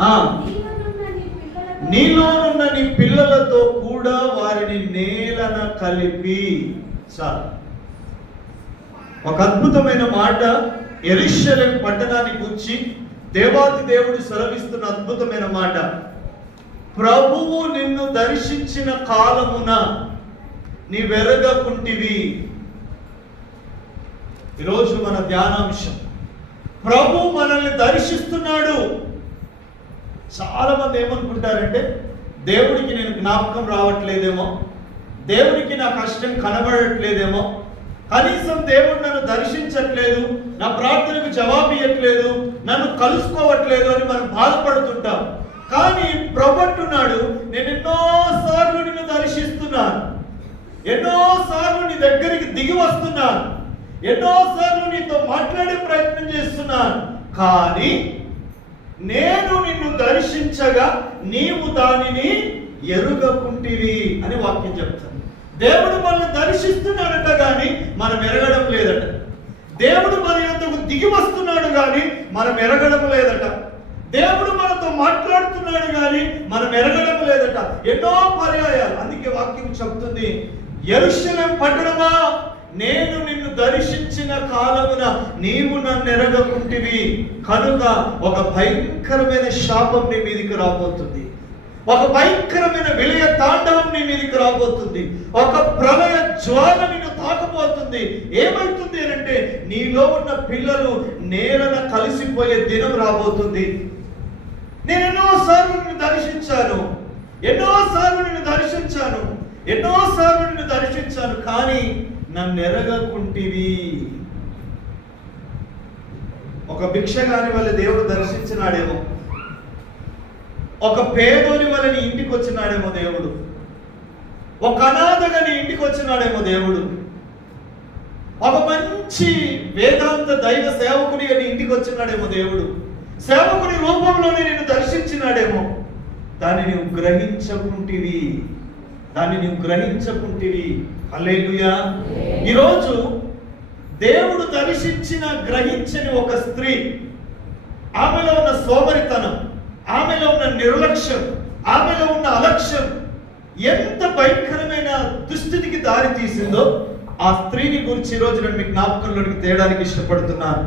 ఆ. నీలోనున్న నీ పిల్లలతో కూడా వారిని నేలన కలిపి. సార్. ఒక అద్భుతమైన మాట ఎరిశలేం పట్టణానికి వచ్చి దేవాది దేవుడు సెలవిస్తున్న అద్భుతమైన మాట. ప్రభువు నిన్ను దర్శించిన కాలమున నీ వెరగకుంటివి ఈరోజు మన ధ్యానాంశం. ప్రభు మనల్ని దర్శిస్తున్నాడు. చాలామంది ఏమనుకుంటారంటే దేవుడికి నేను జ్ఞాపకం రావట్లేదేమో దేవుడికి నా కష్టం కనబడట్లేదేమో కనీసం దేవుడు నన్ను దర్శించట్లేదు నా ప్రార్థనకు జవాబు ఇవ్వట్లేదు నన్ను కలుసుకోవట్లేదు అని మనం బాధపడుతుంటాం. కానీ ప్రభట్టున్నాడు నేను ఎన్నోసార్లు నిన్ను దర్శిస్తున్నాను ఎన్నోసార్లు నీ దగ్గరికి దిగి వస్తున్నాను ఎన్నోసార్లు నీతో మాట్లాడే ప్రయత్నం చేస్తున్నాను కానీ నేను నిన్ను దర్శించగా నీవు దానిని ఎరుగకుంటివి అని వాక్యం చెప్తాను దేవుడు మనల్ని దర్శిస్తున్నాడట కానీ మనం ఎరగడం లేదట. దేవుడు మన యొద్దకు దిగి వస్తున్నాడు కానీ మనం ఎరగడం లేదట. దేవుడు మనతో మాట్లాడుతున్నాడు కానీ మనం ఎరగడం లేదట. ఎన్నో పర్యాయాలు. అందుకే వాక్యం చెప్తుంది ఎరుషలేం పట్టడమా నేను నిన్ను దర్శించిన కాలమున నీవు నన్ను ఎరగకుంటివి. కనుక ఒక భయంకరమైన శాపం నీ మీదికి రాబోతుంది. ఒక భయంకరమైన విలయ తాండవం నీ మీదికి రాబోతుంది. ఒక ప్రళయ జ్వాల నిన్ను తాకబోతుంది. ఏమవుతుంది అంటే నీలో ఉన్న పిల్లలు నేలన కలిసిపోయే దినం రాబోతుంది. నేను ఎన్నోసార్లు నిన్ను దర్శించాను. ఎన్నోసార్లు నిన్ను దర్శించాను. ఎన్నోసార్లు నిన్ను దర్శించాను. కానీ నన్ను ఎరగకుంటివి ఒక భిక్షగాని వల్ల దేవుడు దర్శించినాడేమో. ఒక పేదోని వల్ల నీ ఇంటికి వచ్చినాడేమో దేవుడు. ఒక అనాథగా నీ ఇంటికి వచ్చినాడేమో దేవుడు. ఒక మంచి వేదాంత దైవ సేవకుడిగా నీ ఇంటికి వచ్చినాడేమో దేవుడు. సేవకుని రూపంలోనే నేను దర్శించినాడేమో. దాన్ని నువ్వు గ్రహించకుంటివి. దాన్ని నువ్వు గ్రహించకుంటివి. అల్లేలుయా ఈరోజు దేవుడు దర్శించిన గ్రహించని ఒక స్త్రీ. ఆమెలో ఉన్న సోమరితనం ఆమెలో ఉన్న నిర్లక్ష్యం ఆమెలో ఉన్న అలక్ష్యం ఎంత భయంకరమైన దుస్థితికి దారి తీసిందో ఆ స్త్రీని గురించి ఈరోజు నేను మీ జ్ఞాపకంలోనికి తేయడానికి ఇష్టపడుతున్నాను.